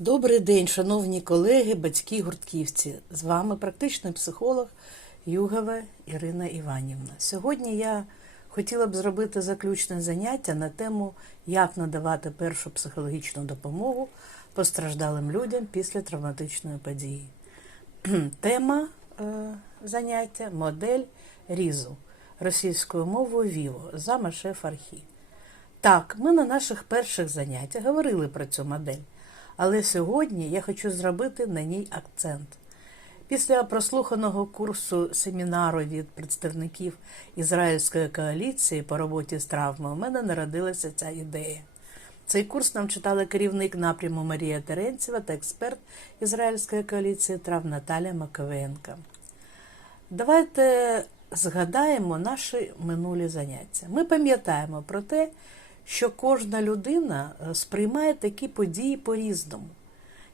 Добрий день, шановні колеги, батьки гуртківці. З вами практичний психолог Югова Ірина Іванівна. Сьогодні я хотіла б зробити заключне заняття на тему, як надавати першу психологічну допомогу постраждалим людям після травматичної події. Тема е, заняття модель різу російською мовою Віво за Маше Фархі. Так, ми на наших перших заняттях говорили про цю модель, але сьогодні я хочу зробити на ній акцент. Після прослуханого курсу семінару від представників Ізраїльської коаліції по роботі з травмою у мене народилася ця ідея. Цей курс нам читали керівник напряму Марія Теренцева та експерт Ізраїльської коаліції трав Наталя Маковенка. Давайте згадаємо наші минулі заняття. Ми пам'ятаємо про те, що кожна людина е, сприймає такі події по-різному.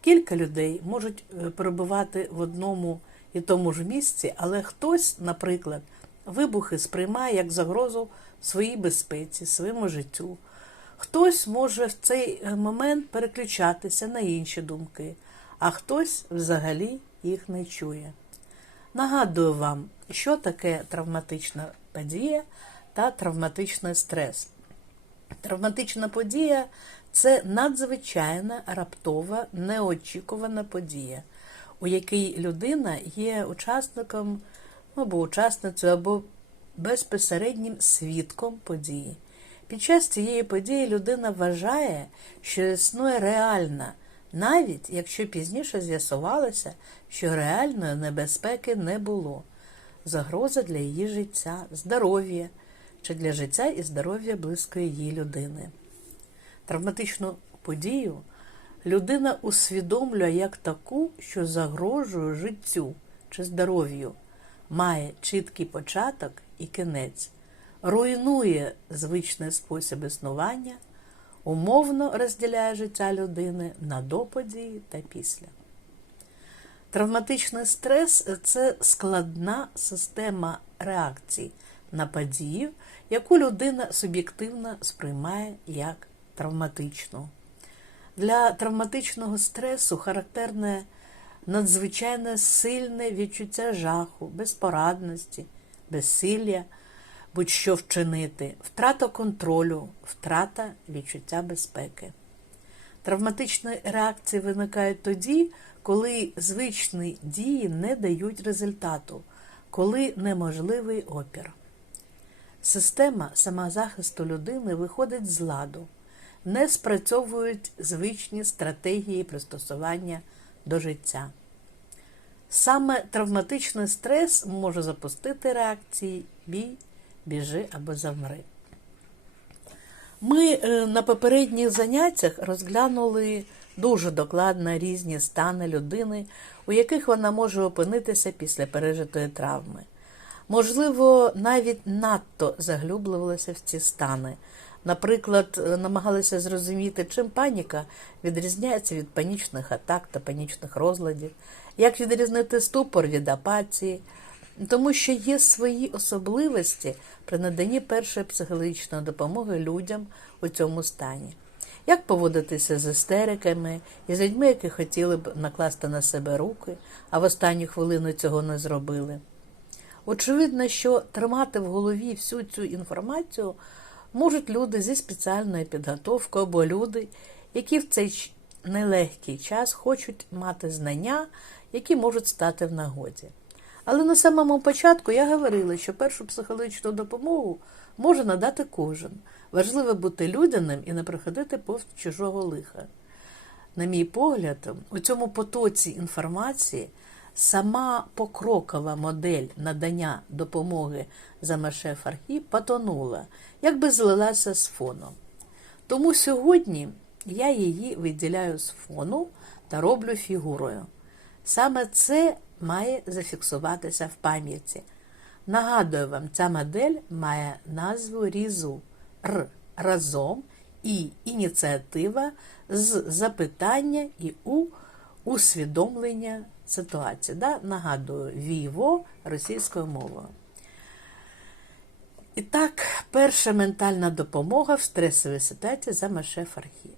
Кілька людей можуть е, перебувати в одному і тому ж місці, але хтось, наприклад, вибухи сприймає як загрозу своїй безпеці, своєму життю. Хтось може в цей е, момент переключатися на інші думки, а хтось взагалі їх не чує. Нагадую вам, що таке травматична подія та травматичний стрес. Травматична подія це надзвичайна раптова, неочікувана подія, у якій людина є учасником або учасницею, або безпосереднім свідком події. Під час цієї події людина вважає, що існує реальна, навіть якщо пізніше з'ясувалося, що реальної небезпеки не було, загроза для її життя, здоров'я чи для життя і здоров'я близької її людини. Травматичну подію людина усвідомлює як таку, що загрожує життю чи здоров'ю, має чіткий початок і кінець, руйнує звичний спосіб існування, умовно розділяє життя людини на до події та після. Травматичний стрес це складна система реакцій на подію, яку людина суб'єктивно сприймає як травматичну. Для травматичного стресу характерне надзвичайно сильне відчуття жаху, безпорадності, безсилля, будь-що вчинити, втрата контролю, втрата відчуття безпеки. Травматичні реакції виникають тоді, коли звичні дії не дають результату, коли неможливий опір. Система самозахисту людини виходить з ладу, не спрацьовують звичні стратегії пристосування до життя. Саме травматичний стрес може запустити реакції бій, біжи або завмри. Ми е, на попередніх заняттях розглянули дуже докладно різні стани людини, у яких вона може опинитися після пережитої травми. Можливо, навіть надто заглублювалися в ці стани. Наприклад, намагалися зрозуміти, чим паніка відрізняється від панічних атак та панічних розладів, як відрізнити ступор від апатії, тому що є свої особливості при наданні першої психологічної допомоги людям у цьому стані. Як поводитися з істериками і з людьми, які хотіли б накласти на себе руки, а в останню хвилину цього не зробили. Очевидно, що тримати в голові всю цю інформацію можуть люди зі спеціальною підготовкою або люди, які в цей нелегкий час хочуть мати знання, які можуть стати в нагоді. Але на самому початку я говорила, що першу психологічну допомогу може надати кожен. Важливо бути людяним і не приходити повз чужого лиха. На мій погляд, у цьому потоці інформації сама покрокова модель надання допомоги за Маше Фархі потонула, якби злилася з фоном. Тому сьогодні я її виділяю з фону та роблю фігурою. Саме це має зафіксуватися в пам'яті. Нагадую вам, ця модель має назву різу Р разом і ініціатива з запитання і у усвідомлення ситуації. Да? Нагадую, віво російською мовою. І так, перша ментальна допомога в стресовій ситуації за Маше Фархі.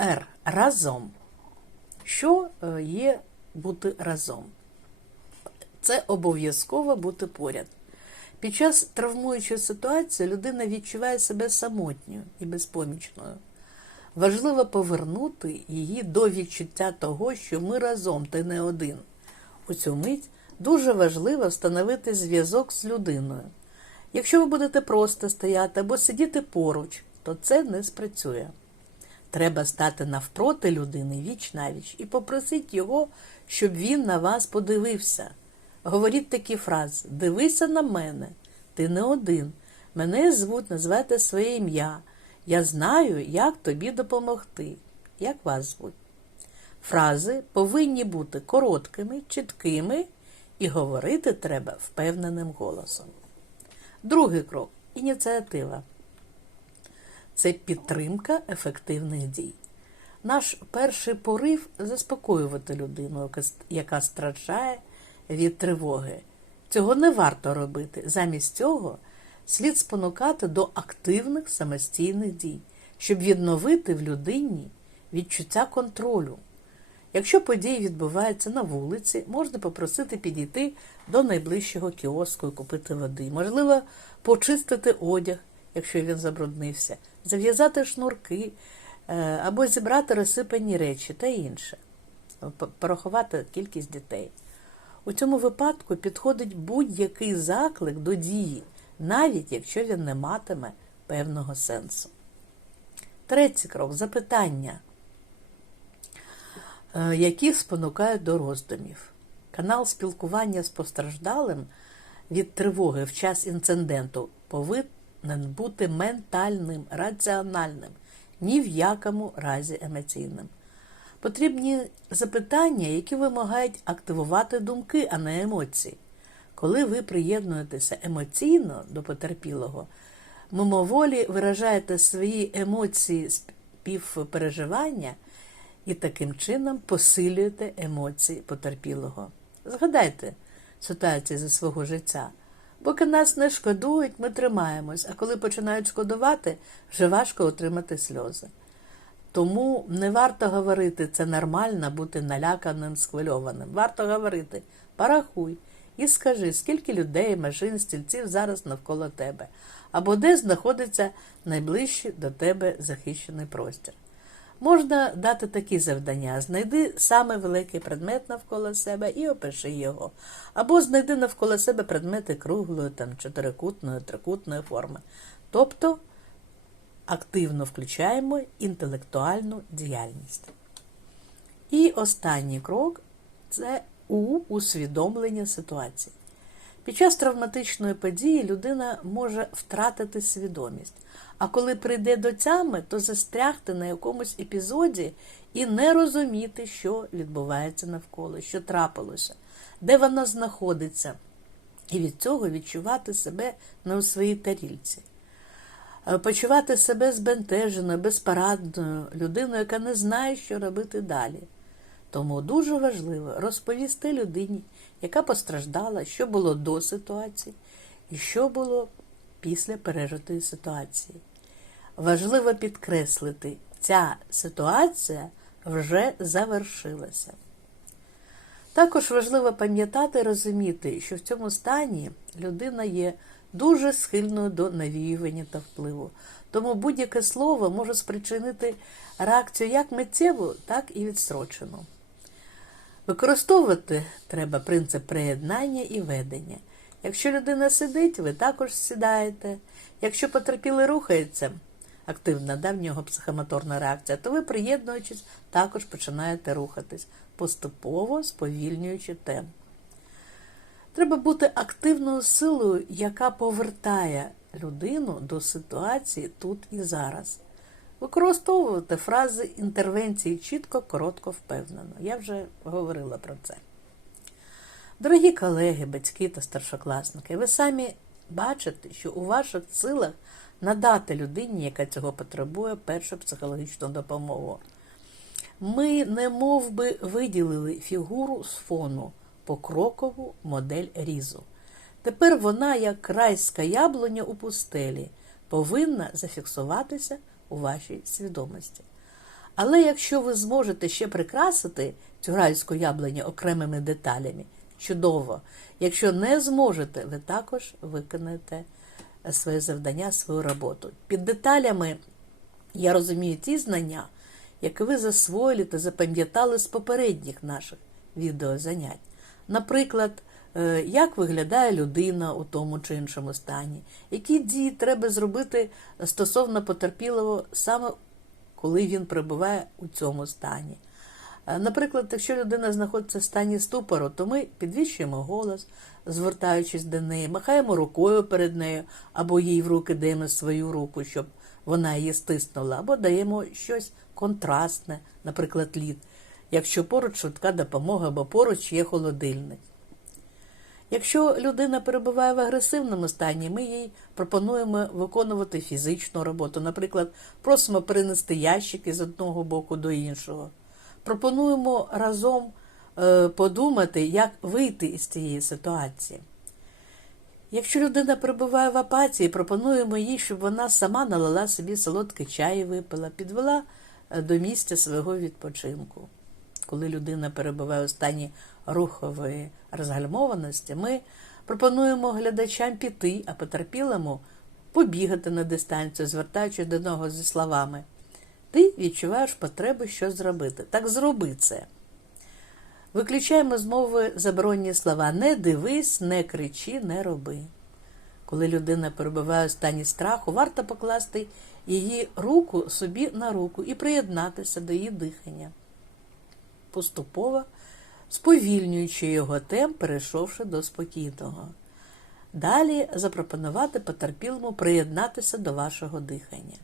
Р. Разом. Що е, є бути разом? Це обов'язково бути поряд. Під час травмуючої ситуації людина відчуває себе самотньою і безпомічною. Важливо повернути її до відчуття того, що ми разом, ти не один. У цю мить дуже важливо встановити зв'язок з людиною. Якщо ви будете просто стояти або сидіти поруч, то це не спрацює. Треба стати навпроти людини віч навіч і попросити його, щоб він на вас подивився. Говоріть такі фрази: Дивися на мене, ти не один. Мене звуть, назвати своє ім'я. Я знаю, як тобі допомогти. Як вас звуть? Фрази повинні бути короткими, чіткими і говорити треба впевненим голосом. Другий крок ініціатива. Це підтримка ефективних дій. Наш перший порив заспокоювати людину, яка страждає від тривоги. Цього не варто робити. Замість цього слід спонукати до активних самостійних дій, щоб відновити в людині відчуття контролю. Якщо події відбуваються на вулиці, можна попросити підійти до найближчого кіоску і купити води. Можливо, почистити одяг, якщо він забруднився, зав'язати шнурки е, або зібрати розсипані речі та інше, порахувати кількість дітей. У цьому випадку підходить будь-який заклик до дії, навіть якщо він не матиме певного сенсу. Третій крок запитання, е, які спонукають до роздумів. Канал спілкування з постраждалим від тривоги в час інциденту повинен бути ментальним, раціональним, ні в якому разі емоційним. Потрібні запитання, які вимагають активувати думки, а не емоції. Коли ви приєднуєтеся емоційно до потерпілого, мимоволі виражаєте свої емоції співпереживання і таким чином посилюєте емоції потерпілого. Згадайте ситуації зі свого життя. Поки нас не шкодують, ми тримаємось, а коли починають шкодувати, вже важко отримати сльози. Тому не варто говорити, це нормально бути наляканим, схвильованим. Варто говорити, порахуй і скажи, скільки людей, машин, стільців зараз навколо тебе, або де знаходиться найближчий до тебе захищений простір. Можна дати такі завдання: знайди саме великий предмет навколо себе і опиши його, або знайди навколо себе предмети круглої, там, чотирикутної, трикутної форми. Тобто активно включаємо інтелектуальну діяльність. І останній крок це у усвідомлення ситуації. Під час травматичної події людина може втратити свідомість, а коли прийде до тями, то застрягти на якомусь епізоді і не розуміти, що відбувається навколо, що трапилося, де вона знаходиться, і від цього відчувати себе не у своїй тарільці. Е, почувати себе збентеженою, безпорадною людиною, яка не знає, що робити далі. Тому дуже важливо розповісти людині, яка постраждала, що було до ситуації і що було після пережитої ситуації. Важливо підкреслити, ця ситуація вже завершилася. Також важливо пам'ятати і розуміти, що в цьому стані людина є дуже схильною до навіювання та впливу. Тому будь-яке слово може спричинити реакцію як миттєву, так і відстрочену. Використовувати треба принцип приєднання і ведення. Якщо людина сидить, ви також сідаєте. Якщо потерпілий рухається, активна да, в нього психомоторна реакція, то ви, приєднуючись, також починаєте рухатись, поступово сповільнюючи темп. Треба бути активною силою, яка повертає людину до ситуації тут і зараз. Використовувати фрази інтервенції чітко, коротко, впевнено. Я вже говорила про це. Дорогі колеги, батьки та старшокласники, ви самі бачите, що у ваших силах надати людині, яка цього потребує, першу психологічну допомогу. Ми не мов би, виділили фігуру з фону покрокову модель різу. Тепер вона, як крайська яблуня у пустелі, повинна зафіксуватися у вашій свідомості. Але якщо ви зможете ще прикрасити цю райську яблуню окремими деталями, чудово. Якщо не зможете, ви також виконаєте своє завдання, свою роботу. Під деталями я розумію ті знання, які ви засвоїли та запам'ятали з попередніх наших відеозанять. Наприклад, е, як виглядає людина у тому чи іншому стані, які дії треба зробити стосовно потерпілого саме коли він перебуває у цьому стані. Е, Наприклад, якщо людина знаходиться в стані ступору, то ми підвищуємо голос, звертаючись до неї, махаємо рукою перед нею, або їй в руки даємо свою руку, щоб вона її стиснула, або даємо щось контрастне, наприклад, лід, якщо поруч швидка допомога, або поруч є холодильник. Якщо людина перебуває в агресивному стані, ми їй пропонуємо виконувати фізичну роботу. Наприклад, просимо перенести ящики з одного боку до іншого. Пропонуємо разом е, подумати, як вийти із цієї ситуації. Якщо людина перебуває в апатії, пропонуємо їй, щоб вона сама налила собі солодкий чай і випила, підвела е, до місця свого відпочинку. Коли людина перебуває у стані рухової розгальмованості, ми пропонуємо глядачам піти, а потерпілому побігати на дистанцію, звертаючись до нього зі словами Ти відчуваєш потребу щось зробити. Так зроби це. Виключаємо з мови заборонні слова не дивись, не кричи, не роби. Коли людина перебуває у стані страху, варто покласти її руку собі на руку і приєднатися до її дихання, поступово сповільнюючи його темп, перейшовши до спокійного. Далі запропонувати потерпілому приєднатися до вашого дихання.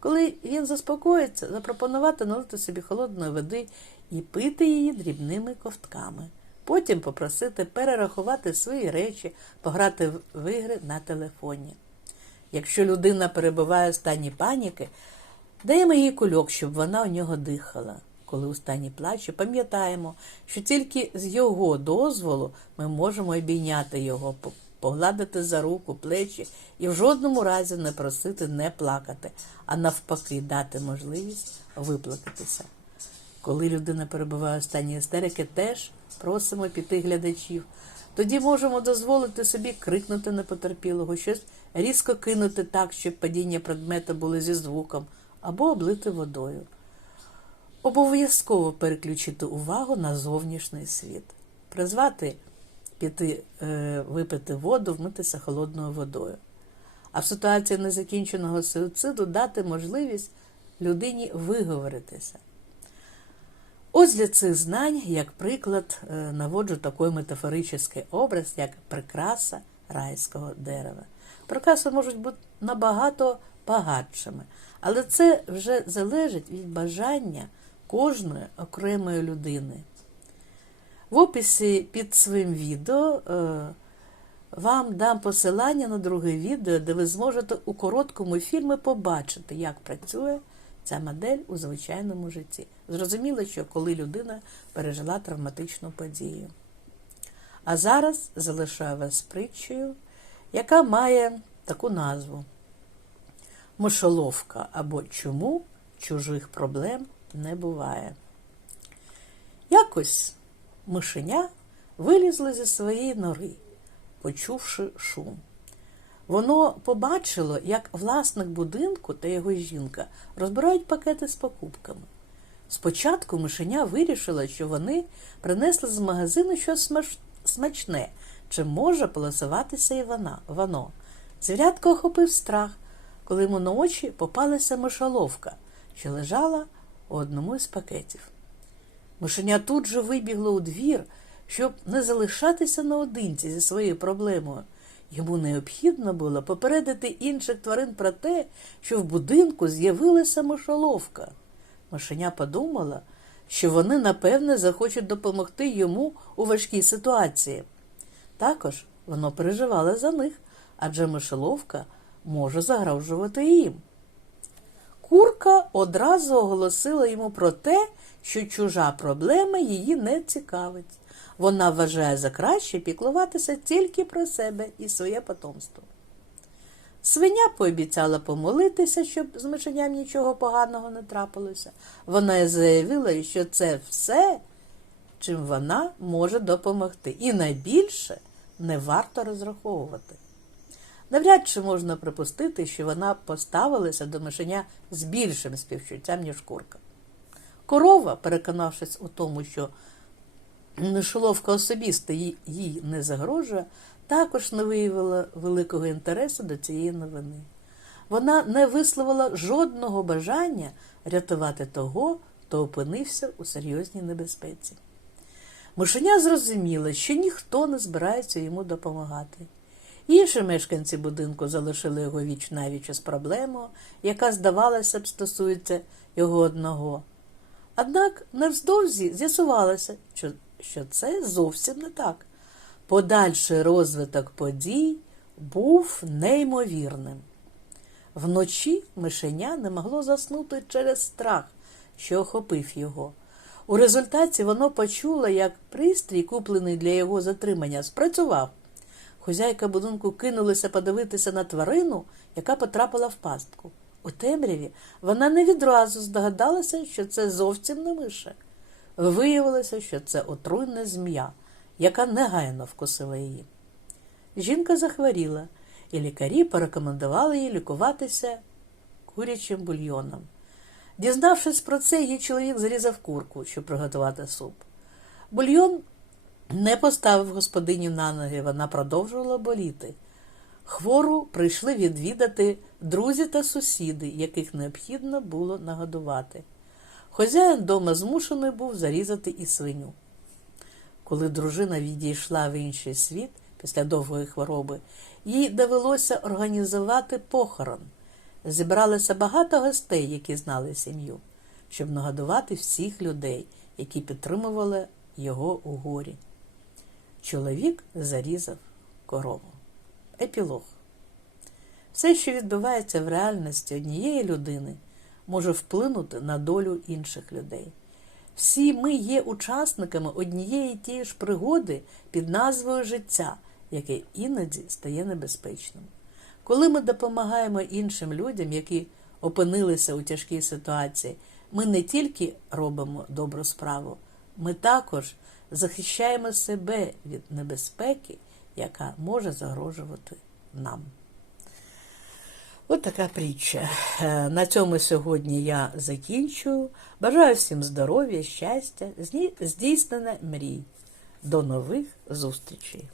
Коли він заспокоїться, запропонувати налити собі холодної води і пити її дрібними ковтками. Потім попросити перерахувати свої речі, пограти в ігри на телефоні. Якщо людина перебуває в стані паніки, даємо їй кульок, щоб вона у нього дихала. Коли у стані плачу, пам'ятаємо, що тільки з його дозволу ми можемо обійняти його, погладити за руку, плечі і в жодному разі не просити не плакати, а навпаки, дати можливість виплакатися. Коли людина перебуває у стані істерики, теж просимо піти глядачів. Тоді можемо дозволити собі крикнути на потерпілого, щось різко кинути так, щоб падіння предмета було зі звуком, або облити водою. Обов'язково переключити увагу на зовнішній світ, призвати піти е, випити воду, вмитися холодною водою. А в ситуації незакінченого суїциду дати можливість людині виговоритися. Ось для цих знань, як приклад, е, наводжу такий метафоричний образ, як прикраса райського дерева. Прикраси можуть бути набагато багатшими, але це вже залежить від бажання кожної окремої людини. В описі під своїм відео е, вам дам посилання на друге відео, де ви зможете у короткому фільмі побачити, як працює ця модель у звичайному житті. Зрозуміло, що коли людина пережила травматичну подію. А зараз залишаю вас притчею, яка має таку назву Мишоловка або чому чужих проблем не буває. Якось мишеня вилізло зі своєї нори, почувши шум. Воно побачило, як власник будинку та його жінка розбирають пакети з покупками. Спочатку мишеня вирішила, що вони принесли з магазину щось смачне, чим може полосуватися і воно. Звірятко охопив страх, коли йому на очі попалася мишоловка, що лежала у одному із пакетів. Мишеня тут же вибігло у двір, щоб не залишатися наодинці зі своєю проблемою. Йому необхідно було попередити інших тварин про те, що в будинку з'явилася мишоловка. Мишеня подумала, що вони, напевне, захочуть допомогти йому у важкій ситуації. Також воно переживало за них, адже мишоловка може загрожувати їм. Курка одразу оголосила йому про те, що чужа проблема її не цікавить. Вона вважає за краще піклуватися тільки про себе і своє потомство. Свиня пообіцяла помолитися, щоб з мишеням нічого поганого не трапилося. Вона заявила, що це все, чим вона може допомогти. І найбільше не варто розраховувати. Навряд чи можна припустити, що вона поставилася до мишеня з більшим співчуттям, ніж курка. Корова, переконавшись у тому, що мишоловка особисто їй не загрожує, також не виявила великого інтересу до цієї новини. Вона не висловила жодного бажання рятувати того, хто опинився у серйозній небезпеці. Мишеня зрозуміла, що ніхто не збирається йому допомагати. Інші мешканці будинку залишили його віч навіч із проблемою, яка, здавалося б, стосується його одного. Однак невздовзі з'ясувалося, що це зовсім не так. Подальший розвиток подій був неймовірним. Вночі мишеня не могло заснути через страх, що охопив його. У результаті воно почуло, як пристрій, куплений для його затримання, спрацював. Хозяйка будинку кинулася подивитися на тварину, яка потрапила в пастку. У темряві вона не відразу здогадалася, що це зовсім не миша. Виявилося, що це отруйна змія, яка негайно вкусила її. Жінка захворіла, і лікарі порекомендували їй лікуватися курячим бульйоном. Дізнавшись про це, її чоловік зрізав курку, щоб приготувати суп. Бульйон не поставив господиню на ноги, вона продовжувала боліти. Хвору прийшли відвідати друзі та сусіди, яких необхідно було нагодувати. Хозяїн дома змушений був зарізати і свиню. Коли дружина відійшла в інший світ після довгої хвороби, їй довелося організувати похорон. Зібралося багато гостей, які знали сім'ю, щоб нагодувати всіх людей, які підтримували його у горі. Чоловік зарізав корову. Епілог. Все, що відбувається в реальності однієї людини, може вплинути на долю інших людей. Всі ми є учасниками однієї тієї ж пригоди під назвою життя, яке іноді стає небезпечним. Коли ми допомагаємо іншим людям, які опинилися у тяжкій ситуації, ми не тільки робимо добру справу, ми також захищаємо себе від небезпеки, яка може загрожувати нам. От така притча. Е, На цьому сьогодні я закінчую. Бажаю всім здоров'я, щастя, здійснення мрій. До нових зустрічей!